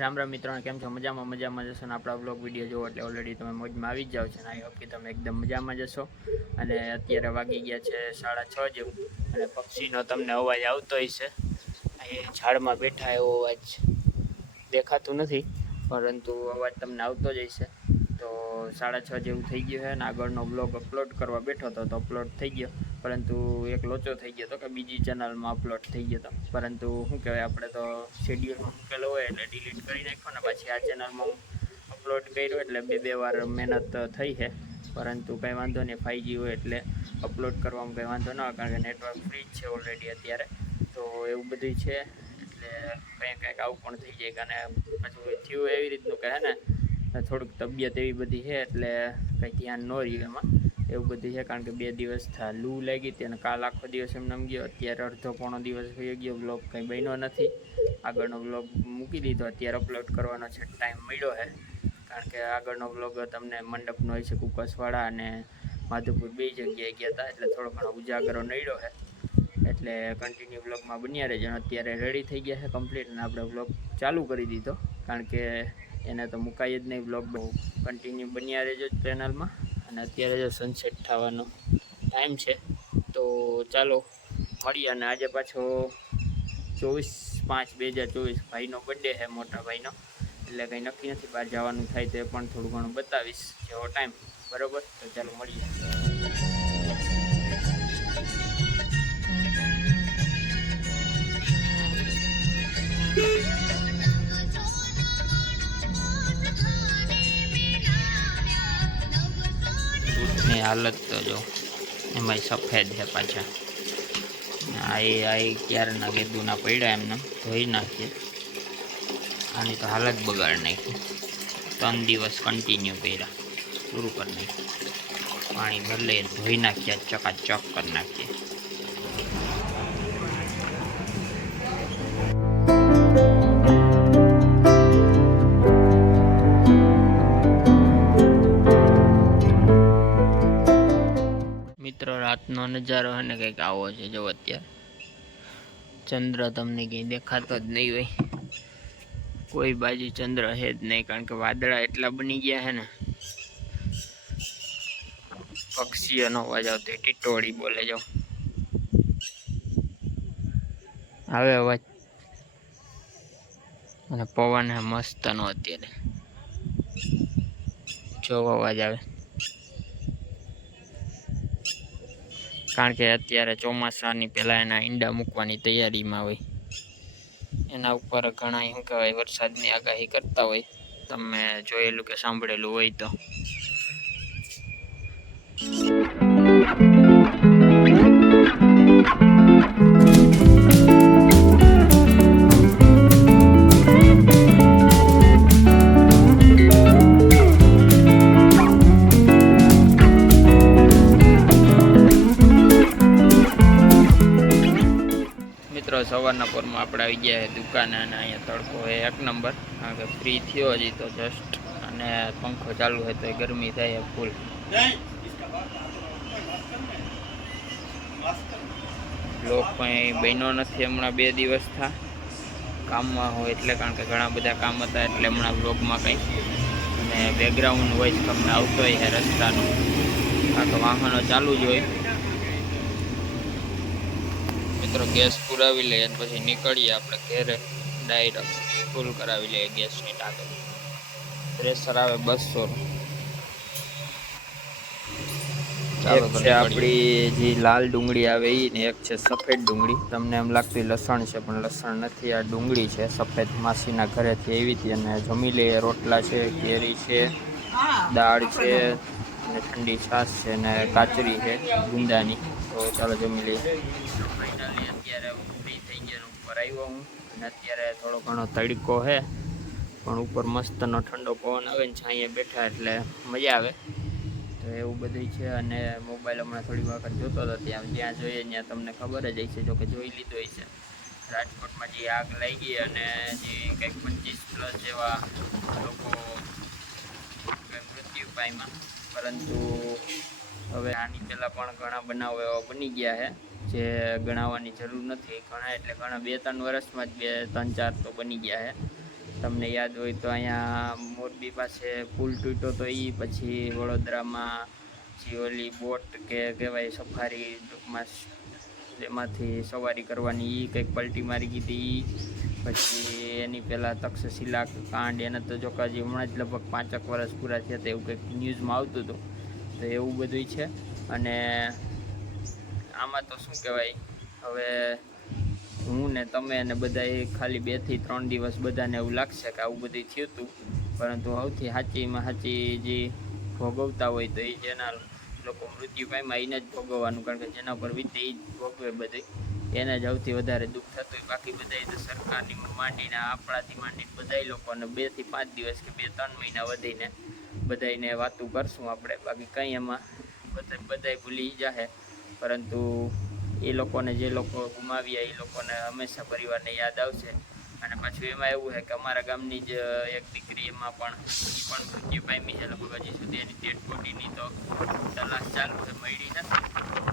રામ રામ મિત્રો કેમ છો? મજામાં મજામાં જશો ને આપણા બ્લોગ વીડિયો જોવો એટલે ઓલરેડી તમે મોજમાં આવી જ જાઓ છો આઈ હોપ કે તમે એકદમ મજામાં જશો. અને અત્યારે વાગી ગયા છે સાડા છ જેવું, અને પક્ષીનો તમને અવાજ આવતો હશે. અહીં ઝાડમાં બેઠા એવો અવાજ દેખાતું નથી, પરંતુ અવાજ તમને આવતો જ હશે. તો સાડા છ જેવું થઈ ગયું છે અને આગળનો બ્લોગ અપલોડ કરવા બેઠો હતો, તો અપલોડ થઈ ગયો. પરંતુ એક લોચો થઈ ગયો હતો કે બીજી ચેનલમાં અપલોડ થઈ ગયો હતો પરંતુ શું કહેવાય, આપણે તો શેડ્યુલમાં મૂકેલો હોય એટલે ડિલીટ કરી નાખ્યો ને પછી આ ચેનલમાં અપલોડ કર્યો એટલે બે બે વાર મહેનત થઈ છે. પરંતુ કંઈ વાંધો નહીં ફાઈવજી હોય એટલે અપલોડ કરવામાં કંઈ વાંધો ન આવે, કારણ કે નેટવર્ક ફ્રી જ છે ઓલરેડી અત્યારે. તો એવું બધું છે, એટલે કંઈક કંઈક આવું પણ થઈ જાય. અને પાછું થયું એવી રીતનું કહે ને, થોડુંક તબિયત એવી બધી છે એટલે કંઈ ધ્યાન ન રહ્યું એમાં. એવું બધું છે, કારણ કે બે દિવસ થા, લૂ લાગી હતી અને કાલ આખો દિવસ એમ નમ ગયો. અત્યારે અડધો પોણો દિવસ થઈ ગયો બ્લોગ કંઈ બન્યો નથી. આગળનો બ્લોગ મૂકી દીધો, અત્યારે અપલોડ કરવાનો છે, ટાઈમ મળ્યો છે કારણ કે આગળનો બ્લોગ તમને મંડપનો હોય છે, કુકસવાળા અને માધુપુર બે જગ્યાએ ગયા હતા એટલે થોડો ઘણો ઉજાગરો નડ્યો છે એટલે કન્ટિન્યુ બ્લોગમાં બન્યા રહેજો. અત્યારે રેડી થઈ ગયા છે કમ્પ્લીટ અને આપણે બ્લોગ ચાલુ કરી દીધો. કારણ કે એને તો મુકાય જ નહીં બ્લોગ બહુ કન્ટિન્યુ બન્યા રહેજો ચેનલમાં અને અત્યારે જો સનસેટ થવાનો ટાઈમ છે, તો ચાલો મળીએ અને આજે પાછો ચોવીસ પાંચ બે હજાર ચોવીસ ભાઈનો બર્થડે છે, મોટા ભાઈનો. એટલે કંઈ નક્કી નથી, બહાર જવાનું થાય તો પણ થોડું ઘણું બતાવીશ, જેવો ટાઈમ બરાબર? તો ચાલો મળીએ. હાલત તો જો, એમાંય સફેદ છે પાછા. આ એ આ ક્યારના ગેદુના પડ્યા એમને, ધોઈ નાખીએ. આની તો હાલત બગાડ નાખી. ત્રણ દિવસ કન્ટિન્યુ કર્યા, પૂરું કરી નાખ્યું. પાણી લઈએ, ધોઈ નાખ્યા ચકાચક કરી નાખીએ. મિત્રો, રાતનો નજારો અને કંઈક આવો છે જો અત્યારે. ચંદ્ર તમને ક્યાંય દેખાતો જ નહીં હોય. કોઈ બાજુ ચંદ્ર છે જ નહીં, કારણ કે વાદળા એટલા બની ગયા છે ને. પક્ષીઓનો અવાજ આવતો ટીટોળી બોલે જો. આવે અવાજ. અને પવન હે મસ્તનો અત્યારે. જો અવાજ આવે. કારણ કે અત્યારે ચોમાસાની પહેલાં એના ઈંડા મૂકવાની તૈયારીમાં હોય. એના ઉપર ઘણા શું કહેવાય, વરસાદની આગાહી કરતા હોય. તમે જોયેલું કે સાંભળેલું હોય તો. મિત્રો, સવારના પોરમાં આપણે આવી ગયા છે દુકાને અને અહીંયા તડકો એ એક નંબર. કારણ કે ફ્રી થયો હજી તો જસ્ટ અને પંખો ચાલુ હોય તો ગરમી થાય ફૂલ લોક કંઈ બન્યો નથી હમણાં બે દિવસ થા. કામમાં હોય એટલે, કારણ કે ઘણા બધા કામ હતા એટલે હમણાં બ્લોગમાં કંઈ. અને બેકગ્રાઉન્ડ વોઇસ તમને આવતો હોય રસ્તાનો. આ તો વાહનો ચાલુ જ હોય. મિત્રો ગેસ પુરાવી લઈએ અને પછી નીકળીએ આપણે ઘેરે. ડાયરેક્ટ ફૂલ કરાવી લઈએ ગેસની ટાંકી. પ્રેશર આવે બસો આપણી જે લાલ ડુંગળી આવે એ ને એક છે સફેદ ડુંગળી. તમને એમ લાગતું લસણ છે પણ લસણ નથી. આ ડુંગળી છે સફેદ માસીના ઘરેથી આવી હતી અને જમી લઈએ. રોટલા છે કેરી છે દાળ છે અને ઠંડી છાશ છે અને કાચરી છે ગુંદાની. તો ચાલો જમી લઈએ. ફાઇનલી અત્યારે હું ફ્રી થઈ ગયો ઉપર આવ્યો હું. અને અત્યારે થોડો ઘણો તડકો છે પણ ઉપર મસ્તનો ઠંડો પવન આવે ને છાંયે બેઠા એટલે મજા આવે. તો એવું બધું છે અને મોબાઈલ હમણાં થોડી વખત જોતો હતો, ત્યાં જ્યાં જોઈએ ત્યાં તમને ખબર જ હશે જો કે જોઈ લીધો હશે. રાજકોટમાં જે આગ લાગી અને જે કંઈક પચીસ પ્લસ જેવા લોકો મૃત્યુ પામ્યા. પરંતુ હવે આની પહેલાં પણ ઘણા બનાવો એવા બની ગયા છે, જે ગણાવવાની જરૂર નથી. ઘણા એટલે ઘણા બે ત્રણ વર્ષમાં જ બે, ત્રણ ચાર તો બની ગયા છે. તમને યાદ હોય તો અહીંયા મોરબી પાસે પુલ તૂટ્યો તો એ પછી વડોદરામાં જે ઓલી બોટ કે કહેવાય સફારી ટૂંકમાં એમાંથી સવારી કરવાની એ કંઈક પલટી મારી ગઈ પછી એની પહેલાં તક્ષશિલા કાંડ, એને તો જો હજી હમણાં જ લગભગ પાંચેક વર્ષ પૂરા થયા હતા એવું કંઈક ન્યૂઝમાં આવતું હતું. તો એવું બધું છે. અને આમાં તો શું કહેવાય? હવે હું ને તમે ને બધાએ ખાલી બેથી ત્રણ દિવસ બધાને એવું લાગશે કે આવું બધું થયું હતું પરંતુ સૌથી સાચીમાં સાચી જે ભોગવતા હોય તો એ જેના લોકો મૃત્યુ પામ્યા એને જ ભોગવવાનું. કારણ કે જેના પર વીતે એ જ ભોગવે બધું એને જ સૌથી વધારે દુઃખ થતું હોય. બાકી બધાય તો સરકારની માંડીને, આપણાથી માંડીને બધાય લોકોને બેથી પાંચ દિવસ કે બે ત્રણ મહિના વધીને બધાયને વાતું કરશું આપણે. બાકી કંઈ એમાં બધા બધાય ભૂલી જાહે. પરંતુ એ લોકોને જે લોકો ગુમાવ્યા એ લોકોને હંમેશા પરિવારને યાદ આવશે. અને પાછું એમાં એવું છે કે અમારા ગામની જ એક દીકરી એમાં પણ પણ મૃત્યુ પામી છે. લગભગ હજી સુધી એની ડેડ બોડીની તો તલાશ ચાલુ છે મળી નથી.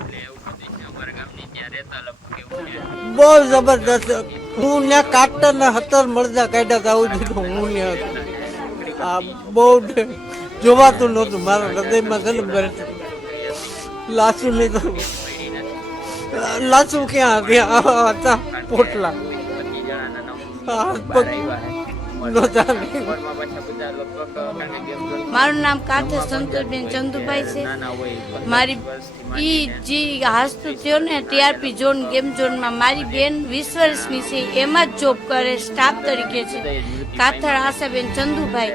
એટલે એવું બધું છે. અમારા ગામની ત્યાં રહેતા લગભગ એવું છે. બહુ જબરદસ્ત. હું ને કાટર ને હતર મળતા કાઢ્યા આવું દીધું હું ને આ બહુ જોવાતું નહોતું. મારા હૃદયમાં છે ને ભરે લાસુ મળી લાસુ ક્યાં ત્યાં હતા પોટલા. મારું નામ કાથે સંતોષબેન ચંદુભાઈ છે. મારી ઈ જે હાસ્તું થયો ને ટીઆરપી ઝોન, ગેમ ઝોનમાં મારી બેન વીસ વર્ષની છે. એમાં જ જોબ કરે સ્ટાફ તરીકે છે. કાથળ આશાબેન ચંદુભાઈ.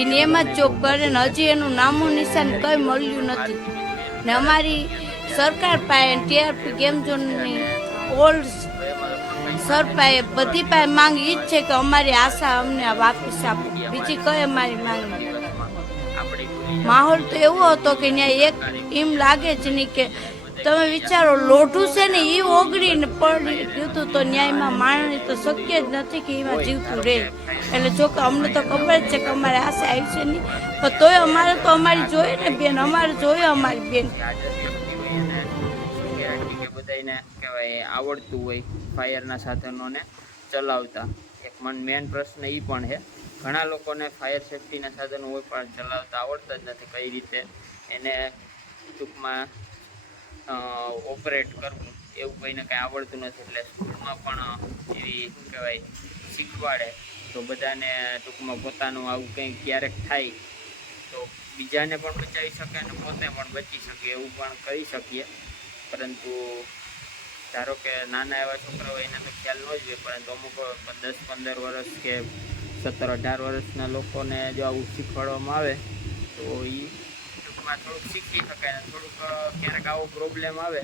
એને એમ જ જોબ કરે ને હજી એનું નામું નિશાન કંઈ મળ્યું નથી. ને અમારી સરકાર પાસે ટીઆરપી ગેમ ઝોનની ઓલ સર પાસે બધી પાસે માંગ ઈ જ છે કે અમારી આશા અમને વાપસ આપો. બીજી કઈ અમારી માંગ માહોલ તો એવો હતો કે ત્યાં એક એમ લાગે જ નહીં કે તમે વિચારો, લોઢું છે ને એ ઓગળીને પડી ગયું હતું તો ન્યાયમાં માણણી તો શક્ય જ નથી કે એમાં જીવતું રહે. એટલે જો કે અમને તો ખબર જ છે કે અમારે આશા આવી છે નહીં. પણ તોય અમારે તો અમારી જોઈએ ને બેન, અમારે જોઈએ અમારી બેન. બધાયને કહેવાય આવડતું હોય ફાયરના સાધનોને ચલાવતા. એક મન મેન પ્રશ્ન એ પણ છે. ઘણા લોકોને ફાયર સેફટીના સાધનો હોય પણ ચલાવતા આવડતા જ નથી કઈ રીતે. એને ટૂંકમાં ઓપરેટ કરવું. એવું કોઈને કાંઈ આવડતું નથી એટલે સ્કૂલમાં પણ એવી કહેવાય, શીખવાડે. તો બધાને ટૂંકમાં પોતાનું આવું કંઈ ક્યારેક થાય, તો બીજાને પણ બચાવી શકે અને પોતે પણ બચી શકે, એવું પણ કરી શકીએ. પરંતુ ધારો કે નાના એવા છોકરાઓ એને તો ખ્યાલ ન જ હોય, પરંતુ અમુક દસ, પંદર વર્ષ કે સત્તર, અઢાર વર્ષના લોકોને જો આવું શીખવાડવામાં આવે, તો એ ટૂંકમાં થોડુંક શીખી શકે અને થોડુંક ક્યારેક આવો પ્રોબ્લેમ આવે,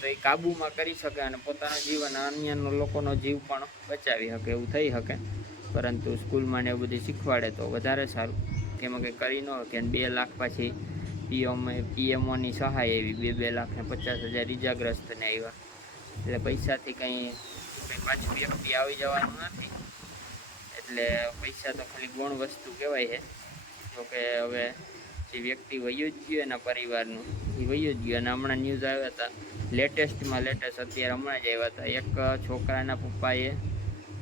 તો એ કાબૂમાં કરી શકે અને પોતાનું જીવન અને અન્યનો લોકોનો જીવ પણ બચાવી શકે એવું થઈ શકે. પરંતુ સ્કૂલમાં ને એવું બધું શીખવાડે તો વધારે સારું. કે કંઈ કરી ન કે બે લાખ પાછી પીએમ, પીએમઓની સહાય એવી, બે બે લાખ ને પચાસ હજાર ઇજાગ્રસ્તને આવ્યા એટલે પૈસાથી કંઈ કંઈ પાછું વ્યક્તિ આવી જવાનું નથી. એટલે પૈસા તો ખાલી ગુણ વસ્તુ કહેવાય છે. જોકે હવે જે વ્યક્તિ વયું જ ગયો એના પરિવારનું. એ વયું જ ગયું અને હમણાં ન્યૂઝ આવ્યા હતા. લેટેસ્ટમાં લેટેસ્ટ અત્યારે હમણાં જ આવ્યા હતા. એક છોકરાના પપ્પાએ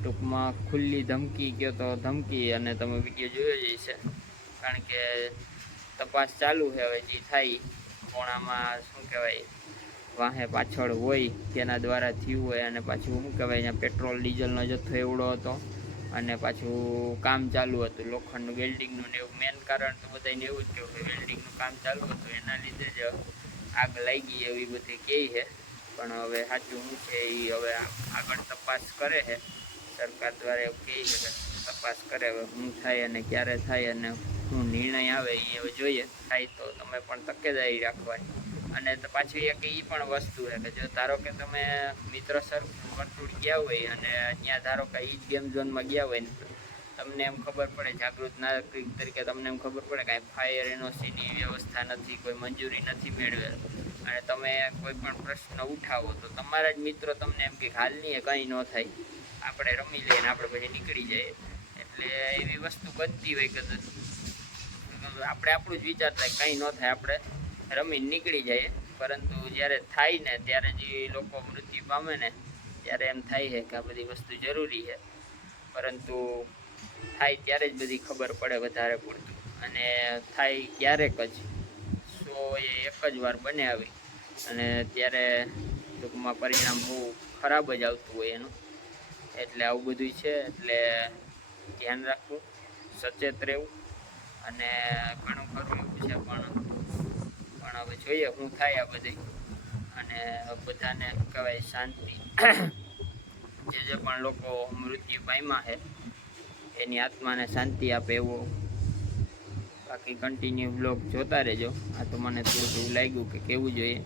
ટૂંકમાં ખુલ્લી ધમકી કહો તો ધમકી અને તમે વીડિયો જોયો જ હશે. કારણ કે તપાસ ચાલુ છે હવે, જે થાય, કોણામાં શું કહેવાય, વાહે પાછળ હોય, તેના દ્વારા થયું હોય અને પાછું શું કહેવાય, અહીંયા પેટ્રોલ ડીઝલનો જથ્થો એવડો હતો અને પાછું કામ ચાલુ હતું, લોખંડનું વેલ્ડિંગનું ને એવું. મેન કારણ તો બધાને એવું જ કહ્યું કે વેલ્ડિંગનું કામ ચાલુ હતું, એના લીધે જ આગ લાગી એવી બધી કહે છે. પણ હવે સાચું શું છે એ હવે આગળ તપાસ કરે છે. સરકાર દ્વારા એવું કહે છે કે તપાસ કરે, હવે શું થાય અને ક્યારે થાય અને શું નિર્ણય આવે એ હવે જોઈએ. થાય તો તમે પણ તકેદારી રાખવાની. અને પાછું એક એ પણ વસ્તુ છે કે જો ધારો કે તમે મિત્ર સર વર્તુળ ગયા હોય અને ત્યાં ધારો કે એ જ ગેમ ઝોનમાં ગયા હોય ને, તમને એમ ખબર પડે, જાગૃત નાગરિક તરીકે તમને એમ ખબર પડે કાંઈ ફાયર એનઓસીની વ્યવસ્થા નથી, કોઈ મંજૂરી નથી મેળવેલ. અને તમે કોઈ પણ પ્રશ્ન ઉઠાવો તો તમારા જ મિત્રો તમને એમ કે હાલની એ કંઈ ન થાય. આપણે રમી લઈએ આપણે પછી નીકળી જઈએ. એટલે એવી વસ્તુ બનતી હોય કે આપણે આપણું જ વિચારતા કંઈ ન થાય આપણે. રમીને નીકળી જાય. પરંતુ જ્યારે થાય ને ત્યારે જે લોકો મૃત્યુ પામે ને, ત્યારે એમ થાય છે કે આ બધી વસ્તુ જરૂરી છે. પરંતુ થાય ત્યારે જ બધી ખબર પડે વધારે પડતું. અને થાય ક્યારેક જ સો એ એક જ વાર બને આવી. અને ત્યારે ટૂંકમાં પરિણામ બહુ ખરાબ જ આવતું હોય એનું. એટલે આવું બધું છે. એટલે ધ્યાન રાખવું, સચેત રહેવું અને ઘણું ખરું એવું છે, પણ પણ હવે જોઈએ હું થાય આ બધી અને બધાને કહેવાય શાંતિ. જે જે પણ લોકો મૃત્યુ પામ્યા છે, એની આત્માને શાંતિ આપે એવો. બાકી કન્ટિન્યુ બ્લોગ જોતા રહેજો. આ તો મને થોડું એવું લાગ્યું કે કેવું જોઈએ.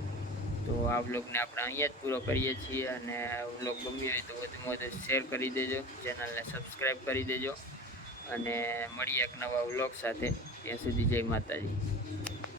તો આ બ્લોગને આપણે અહીંયા જ પૂરો કરીએ છીએ અને બ્લોગ ગમ્યો હોય તો વધુમાં વધુ શેર કરી દેજો. ચેનલને સબસ્ક્રાઈબ કરી દેજો. અને મળીએ એક નવા વ્લોગ સાથે. ત્યાં સુધી જય માતાજી.